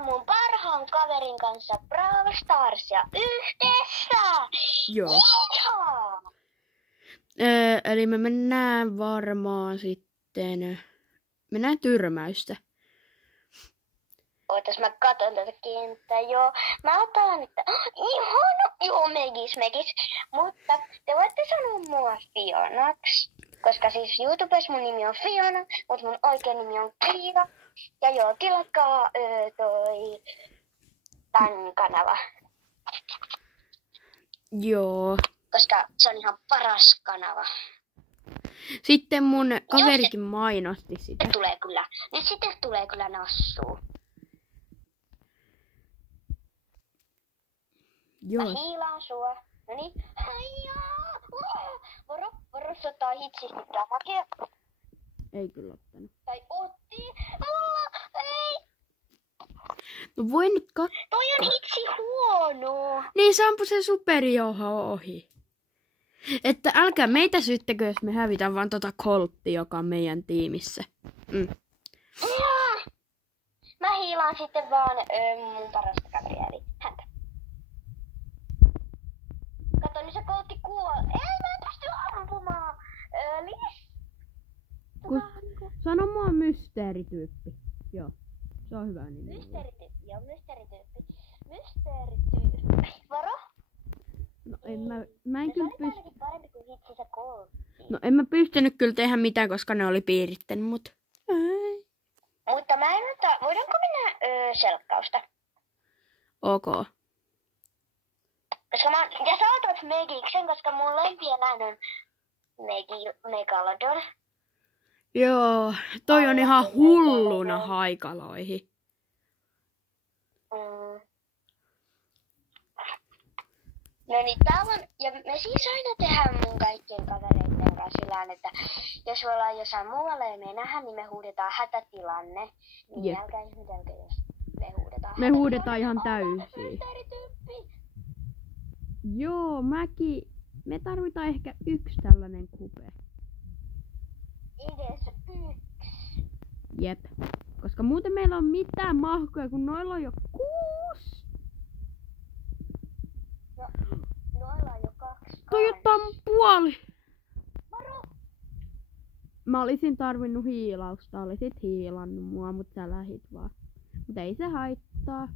pelaa mun parhaan kaverin kanssa Brawl Starsia yhdessä. Joo. Iihaa! Eli me mennään varmaan sitten... Mennään tyrmäystä. Ootas mä katon tätä kenttää, joo. Mä otan, että ihana, joo, Megis. Mutta te voitte sanoa mua Fionaksi. Koska siis YouTubessa mun nimi on Fiona, mutta mun oikein nimi on Kiira. Ja joo, tilatkaa tän kanava. Joo. Koska se on ihan paras kanava. Sitten mun kaverikin mainosti sitä. Nyt sitten tulee kyllä nassuu. Joo. Mä hiilaan sua. Noniin. Haijaa! Varo sotaa hitsistä pitää hakea. Ei kyllä ottanut. Tai otti. Ei! No voi nyt katsoa. Toi on hitsi huono. Niin se ampui sen superjoha ohi. Että älkää meitä syyttäkö, jos me hävitään vaan tota Colttia, joka on meidän tiimissä. Mä hiilaan sitten vaan mun parasta kaveria, eli häntä. Kato, niin se Coltti kuoli. Ei, mä en pysty ampumaan. Sano mua mysteerityyppi. Joo, se on hyvä nimi. Mysteerityyppi. Varo? No mä en kyllä pysty. Se parempi kuin hitsi se Coltti. No en mä pystynyt kyllä tehdä mitään, koska ne oli piirittänyt mut. Mutta mä en ota, voidaanko mennä selkkausta? Ok. Koska ja sä otat Megiksen, koska mun lempieläin on Megalodon. Joo, toi on ihan hulluna haikaloihin. No niin, täällä on, ja me siis aina tehdään mun kaikkien kavereiden kanssa sillä että jos me ollaan jossain muualla ja me ei nähdä, niin me huudetaan hätätilanne. Niin älkää ihmetelkö, jos me huudetaan Me huudetaan ihan täysin. Joo, me tarvitaan ehkä yksi tällainen kupe. Edes yksi. Jep. Koska muuten meillä on mitään mahkoja, kun noilla on jo 6. No, noilla on jo 2. Toi ottaa mun puoli. Varo! Mä olisin tarvinnut hiilausta, olisit hiilannut mua, mut sä lähit vaan. Mut ei se haittaa.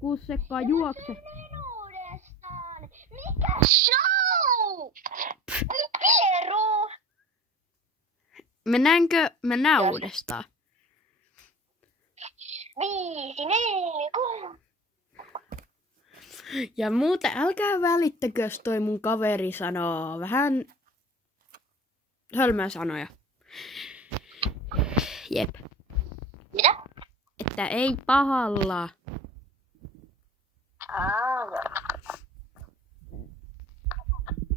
6 sekkaa juokse. Uudestaan! Mikä show? Pieru! Mennäänkö uudestaan? 5, 4, 3. Ja muuten älkää välittäkö, jos toi mun kaveri sanoo vähän hölmöä sanoja. Jep. Mitä? Että ei pahalla. Joo.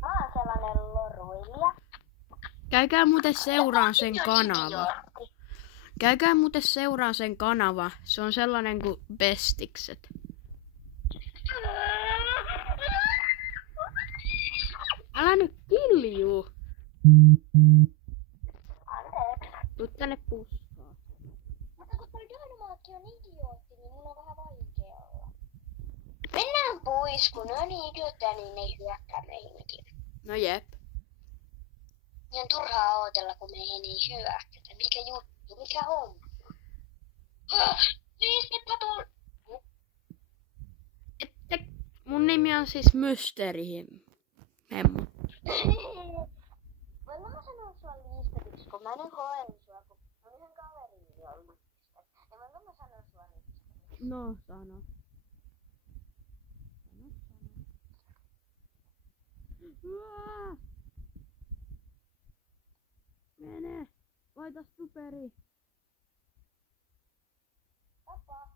Mä oon sellainen loruilija. Käykää muuten seuraan sen kanava. Käykää muuten seuraan sen kanava. Se on sellainen kuin Bestikset. Älä nyt kiljuu. Anteeksi. Tuu tänne puskaan. Mutta kun toi Dynamaatti on idiootti, niin mun on vähän vaikea olla. Mennään pois, kun ne on niin idiootteja, niin ne ei hyökkää meihin ikinä. No jep. Niin on turhaa ootella, kun meihin ei hyökkätä. Mikä juttu? Mikä homma? Siis mitkä tuolla... Mun nimi on siis Mysteeri Hemmo. Voinko mä sanoa sua Lisbetiksi, kun mä nyt hoen sua, kun mun yhden kaverini on Lisbet. Ja voinko mä sanoa sua Lisbetiksi? No, sano. Mene! Laita superi! Tapa!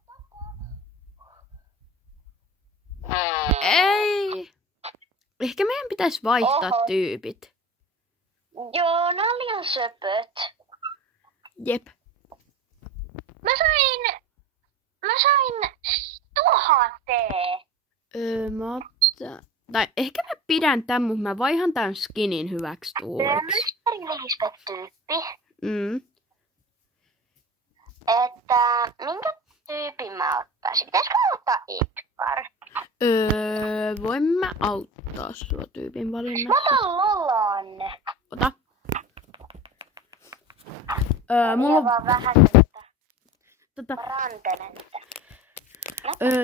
Ei! Ehkä meidän pitäisi vaihtaa tyypit. Joo, nää on liian söpöt. Jep. Mä sain 1000. Tai ehkä mä pidän tän, mutta mä vaihan tän skinin hyväksi tuuliksi. Mysteeri Lisbet-tyyppi. Mm. Että takaisin. Pitäisikö ottaa Edgar? Voin mä auttaa sua tyypin Mä valinnassa. otan Lolanne. Ota. Mulla Mulla on... vaan vähän Tota, rantenetta.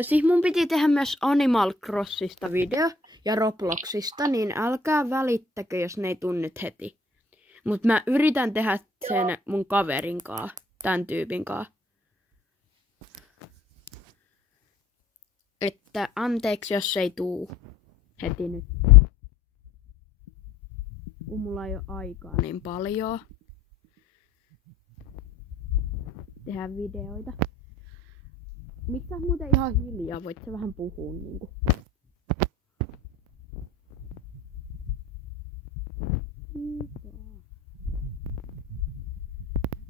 siis mun piti tehdä myös Animal Crossista video ja Robloxista, niin älkää välittäkö, jos ne ei tunnet heti. Mut mä yritän tehdä sen mun kaverin kaa, tän tyypin kaa. Että anteeksi, jos ei tuu heti nyt. Kun mulla ei ole aikaa niin paljon tehdä videoita. Miksi sä muuten ihan hiljaa? Voit sä vähän puhua niinku?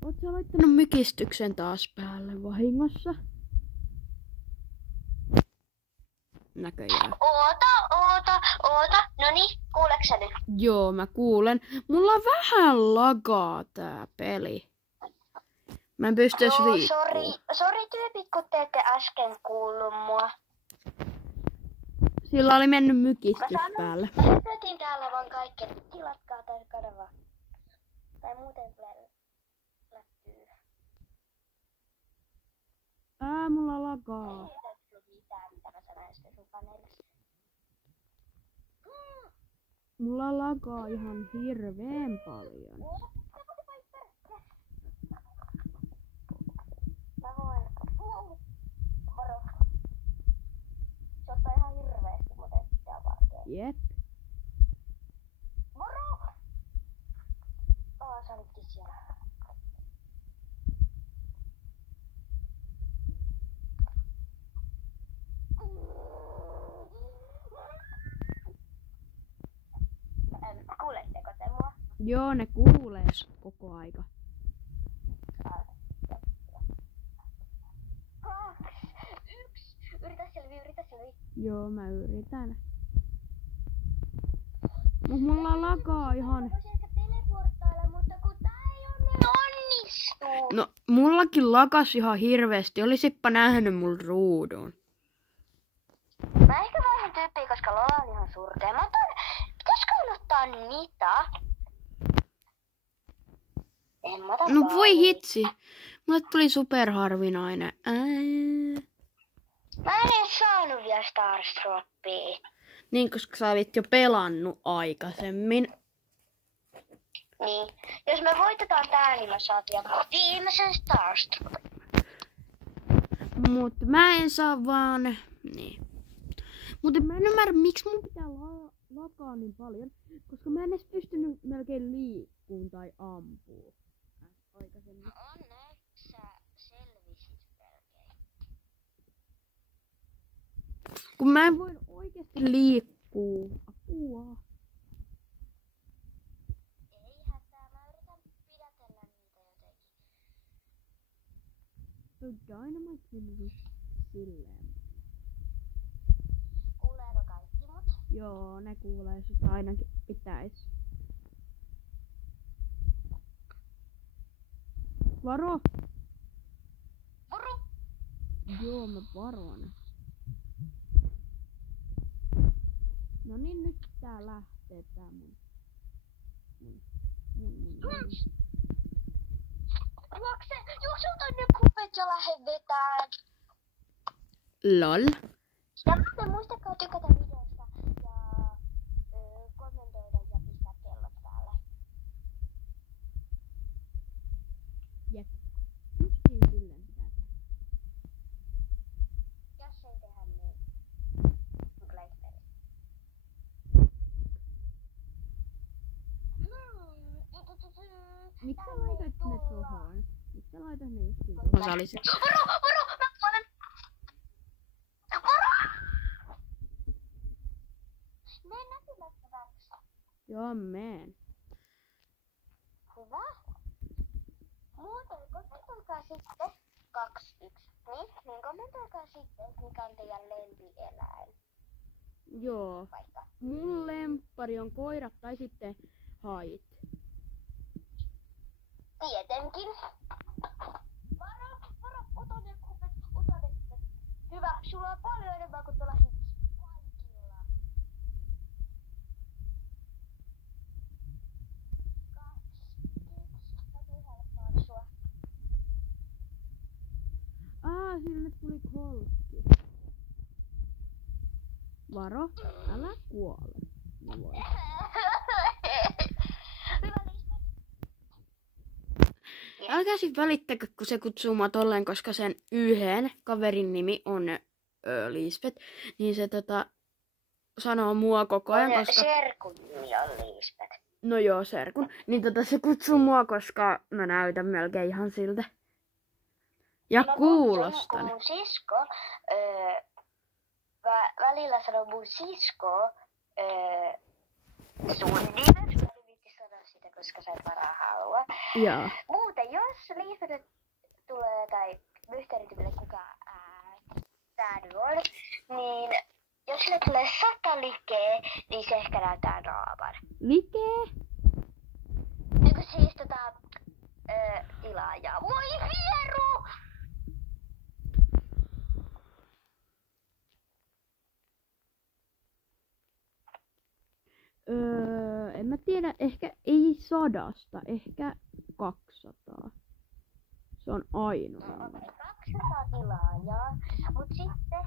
Oot sä laittanut mykistyksen taas päälle vahingossa? Näköjään. Oota. Noniin, kuuleeko sä nyt? Joo, mä kuulen. Mulla on vähän lagaa tää peli. Mä en pysty edes liikkuu. Sori tyypit, kun te ette äsken kuullut mua. Sillä oli mennyt mykistys päälle. Mä hypätin täällä vaan kaikki, tilatkaa tai kanava. Tai muuten lättyy. Mulla lagaa. Ei tässä mitään, mitä mä sanoin sitten sun paneelissa. Mulla lagaa ihan hirveen paljon. Mä voin. Moro. Se ottaa ihan hirveesti, mutta ei pitää vartioida. Jep. Moro! Sä olitkin siellä. Kuuletteko te mua? Joo, ne kuulee koko aika. 2, 1. Yritä selviä. Joo, mä yritän. Mut mulla lagaa ihan... Voisin ehkä teleportailla, mutta kun tää ei onnistu. No, mullakin lagas ihan hirveesti. Olisippa nähnyt mun ruudun. Mä ehkä vaihdan tyyppiä, koska Lola on ihan surkea. Mä otan... Pitäisikö mun ottaa Nita? En mä ota No vaan. voi hitsi. Mulle tuli superharvinainen. Mä en edes saanut vielä Starstropia. Niin, koska sä olit jo pelannut aikaisemmin. Niin. Jos me voitetaan tää, niin mä saat vielä viimeisen Starstropin. Mut mä en saa vaan... Niin. Mutta mä en ymmärrä, miksi mun pitää lakaa niin paljon. Koska mä en edes pystynyt melkein liikkuun tai ampuu. Aikaisemmin. Onneksi sä selvisit melkein. Kun mä en voi oikeesti liikkua. Apua. Ei hätää, mä yritän pidätellä niitä jotenkin. Tuo Dynamite meni silleen. Kuuleeko kaikki mut? Joo, ne kuulee sitä ainakin pitäis. Varo! Vuru! Joo, mä varon. No niin, nyt tää lähtee tää mun. Juokse! Juoksuta nyt kupet ja lähde vetään! LOL. Ja muuten muistakaa tykätä videosta ja kommentoida ja pistää kellot päälle. Jep. Justiin silleen pitää tehdä. Jos ei tehdä, niin kyllä ei tehdä. Miksi sä laitat ne tohon? Miksi sä laitat ne justiin tohon? Sä olisit... Varo! Mä kuolen! Varo! Mene näkymättömäksi. Joo, meen. Hyvä. Muuten kommentoikaa sitten 2, 1. Niin kommentoikaa sitten, mikä on teidän lempieläin. Joo. Vaikka. Mun lemppari on koirat tai sitten hait. Tietenkin. Varo, ota ne kupet. sulla on paljon enemmän kuin tuolla kaikilla. Täytyy helppoa sua. Sille tuli kolkki. Varo, älä kuole. Mä voin. Älkää sit välittäkö, kun se kutsuu mua tolleen, koska sen yhden kaverin nimi on Lisbeth. Niin se sanoo mua koko ajan, koska... Serkun nimi on Lisbeth. No joo, serkun. Niin se kutsuu mua, koska mä näytän melkein ihan siltä. Ja kuulostan. Mun sisko, välillä sanoo mun sisko, sun nimeksi. Mä en viitti sanoa sitä, koska sä et varaa halua. Joo. Muuten, jos Lisbeth tulee tai mysteerityville kuka tää nyt on, niin jos sille tulee 100 likeä, niin se ehkä näyttää naaman. Likee? Eikö siis tilaajaa? Voi hieru! En mä tiedä, ehkä ei 100, ehkä 200. Se on ainoa. No, 200 tilaajaa, mut sitten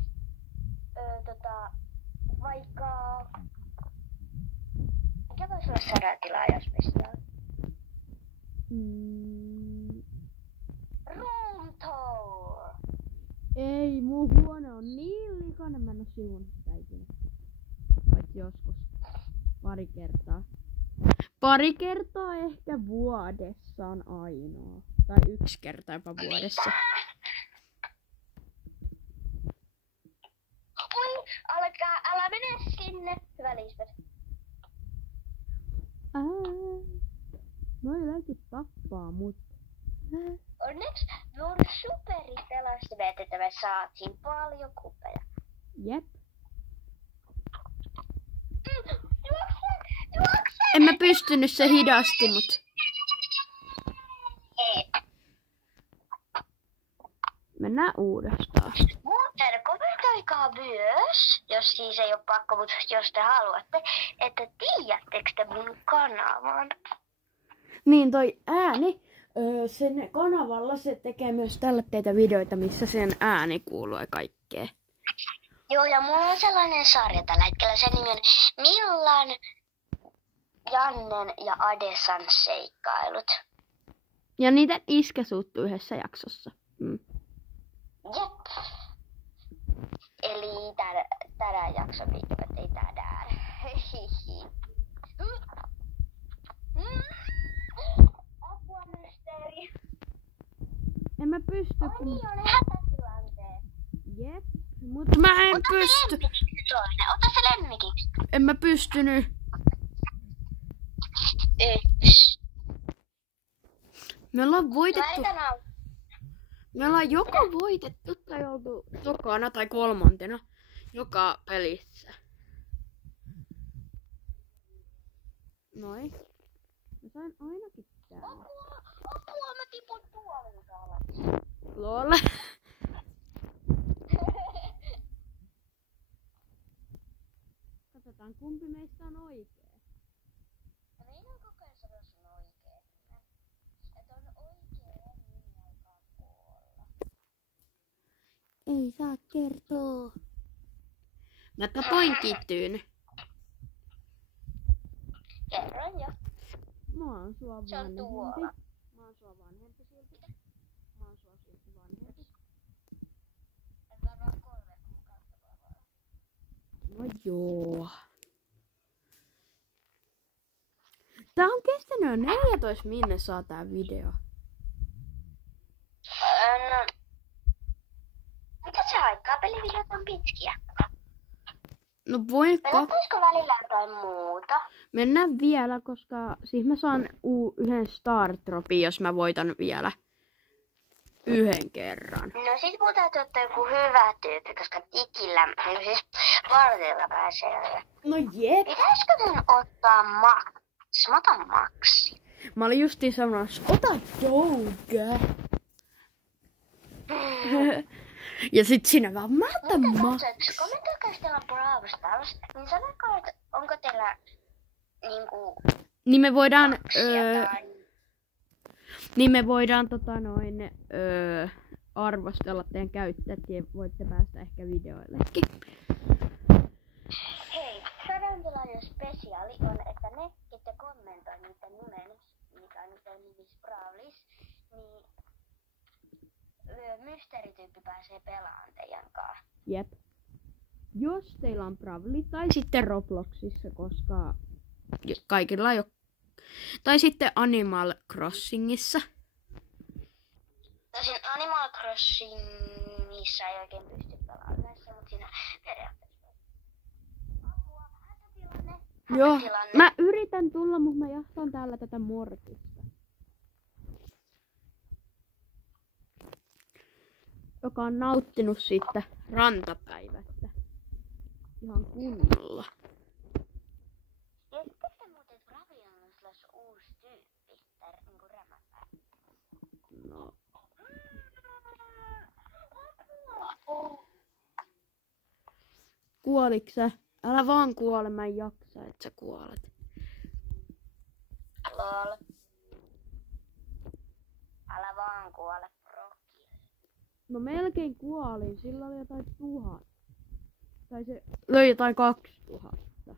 vaikka... Mikä voisi olla 100 tilaajaa spesiaali? Room tour! Ei, mun huone on niin likainen, mä en oo sivunut sitä ikinä. Paitsi joskus. Pari kertaa. Pari kertaa ehkä vuodessa on ainoa. Tai 1 kerta jopa vuodessa. Oi, älä mene sinne. Hyvä Lisbeth. Noi läkit tappaa mut. Onneksi me on superipelastimet, että me saatiin paljon kupeja. Jep. Juokse! En mä pystynyt, se hidasti mut. Ei. Mennään uudestaan. Muuten kommentoikaa myös, jos siis ei ole pakko, mutta jos te haluatte, että tiedättekö te mun kanavan? Niin toi ääni, sen kanavalla se tekee myös tällaisia videoita, missä sen ääni kuuluu ja kaikkea. Joo, ja mulla on sellainen sarja tällä hetkellä. Sen nimi on Millan, Jannen ja Adesan seikkailut. Ja niitä iskä suuttuu yhdessä jaksossa. Jep. Eli tänään jakson viikkoa, ei tänään. Apua, mysteeri. En mä pysty, Ai kun... niin, on hätätilanteet. Jep, mutta mä en pysty. Ota se lemmikiksi. En mä pystynyt. Me ollaan voitettu. Me ollaan joko voitettu tai oltu tokana tai kolmantena joka pelissä. Noin. Mä sain ainakin täällä. Apua, mä tipun tuolilta alas. Lol. Katsotaan kumpi meistä on oikea. No minä on koko ajan sanonut sun oikein. Että on oikein, niin alkaa kuolla. Ei saa kertoa. Mä tapoin kittyyn. Kerron jo. Mä oon sua Se on tuolla. vanhempi. Mä oon sua vanhempi silti. Mä oon sua silti vanhempi. Et varmaan 3 kuukautta varmaan. No joo. Tää on kestänyt jo 14 minne saa tää video. No. Mitä se haikkaa? Pelivideot on pitkiä. No voinko? Pelataisko välillä jotain muuta? Mennään vielä, koska siis mä saan yhden Star Tropin, jos mä voitan vielä yhden kerran. No sit mun täytyy ottaa joku hyvä tyyppi, koska tikillä, no siis vartilla pääsee. No jep. Pitäisikö mun ottaa Max? Mä otan Maxi. Mä olin justiin sanomassa, ota Jouga. Ja sit siinä vaan Mutta kun kommentoikaa teillä Brawl Stars, niin sanokaa, että onko teillä niinku niin me voidaan, kaksia tai... niin me voidaan arvostella teidän käyttäjät ja voitte päästä ehkä videoillekin. Hei, sadantilainen spesiaali on, että ne, ketkä kommentoi niiden nimen, mikä on niiden nimissä Brawlis, niin mysteerityyppi pääsee pelaamaan teidän kanssa. Jep. Jos teillä on Bravli tai sitten Robloxissa, koska kaikilla ei ole. Tai sitten Animal Crossingissa. Tosin Animal Crossingissa ei oikein pysty pelaamaan yhdessä, mutta siinä periaatteessa. Apua, hätätilanne. Joo, mä yritän tulla, mutta mä jahtaan täällä tätä Mortista. Joka on nauttinut siitä rantapäivästä ihan kunnolla. Tiedätkö muuten, että Bravi on sellainen uusi tyyppi, tai niinku rämäpää? No. Kuoliks sä? Älä vaan kuole, mä en jaksa, että sä kuolet. Lol. Älä vaan kuole, Broki. No melkein kuolin, sillä oli jotain 1000. Tai se löi jotain 2000. Ja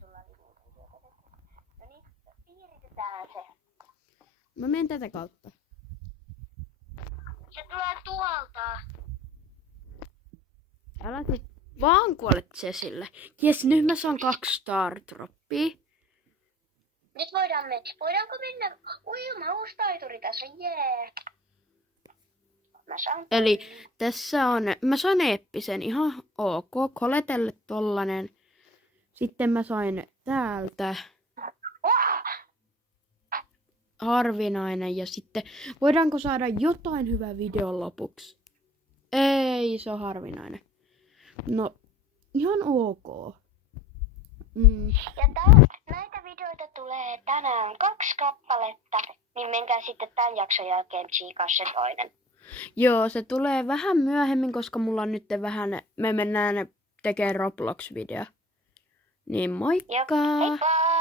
sulla oli muuten työtä. No niin, piiritetään se. Mä menen tätä kautta. Se tulee tuolta. Älä sit vaan kuole Jessille. Jes, nyt mä saan 2 Star Droppia. Nyt voidaanko mennä uimaan uusi taituri tässä, jee. Mä saan. Eli tässä on, mä sain eeppisen ihan ok, Coletelle tollanen. Sitten mä sain täältä harvinainen ja sitten voidaanko saada jotain hyvää videon lopuksi? Ei, se on harvinainen. No, ihan ok. Ja näitä videoita tulee tänään 2 kappaletta, niin menkää sitten tämän jakson jälkeen tsiikaa se toinen. Joo, se tulee vähän myöhemmin, koska mulla on nyt me mennään tekemään Roblox-video. Niin moikka! Jop, heippa!